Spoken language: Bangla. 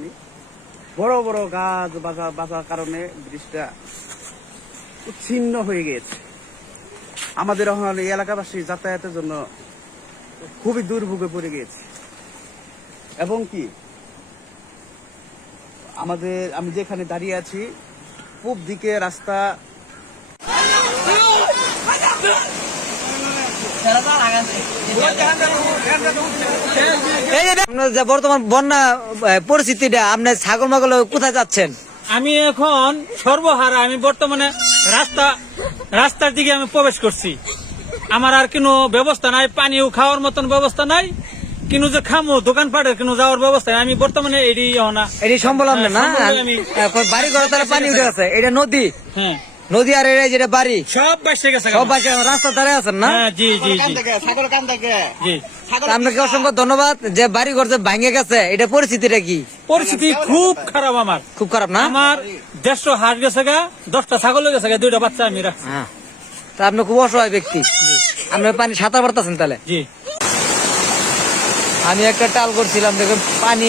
পানি, বড় বড় গাছ বাঁচার কারণে ব্রিজটা ছিন্ন হয়ে গিয়েছে। আমাদের এখন এই এলাকাবাসী যাতায়াতের জন্য খুবই দুর্ভোগে পড়ে গিয়েছে। এবং কি আমি যেখানে দাঁড়িয়ে আছি, পূব দিকে রাস্তা বর্তমান বন্যা পরিস্থিতিটা আপনার ছাগল মাগল কোথায় যাচ্ছেন? আমি এখন সর্বহারা, আমি বর্তমানে রাস্তার দিকে আমি প্রবেশ করছি। আমার আর কোনো ব্যবস্থা নাই, পানিও খাওয়ার মতন ব্যবস্থা নাই, কিন্তু যে খামো দোকানপাটের কোনো যাওয়ার ব্যবস্থা নাই। আমি বর্তমানে এটি সম্বল আপনার না? বাড়ি ঘর তারা পানি উঠে গেছে, এটা নদী। হ্যাঁ, নদী আর এটা যেটা বাড়ি সব বাসে গেছে, সব বাসে রাস্তা দাঁড়ায় আছেন না? জি জি জি জি। আপনাকে অসংখ্য ধন্যবাদ। যে বাড়ি ঘর যে ভাঙে গেছে, এটা পরিস্থিতিটা কি? পরিস্থিতি খুব খারাপ, আমার খুব খারাপ না? আমার 150 হাঁস গেছে গা, 10টা ছাগল গেছে গা, 2টা বাচ্চা আমি রাখছি। হ্যাঁ, তা আপনি খুব অসহায় ব্যক্তি। আপনি পানি সাঁতার পারতেছেন তাহলে? জি। আমি একটা টাল করছিলাম, দেখুন পানি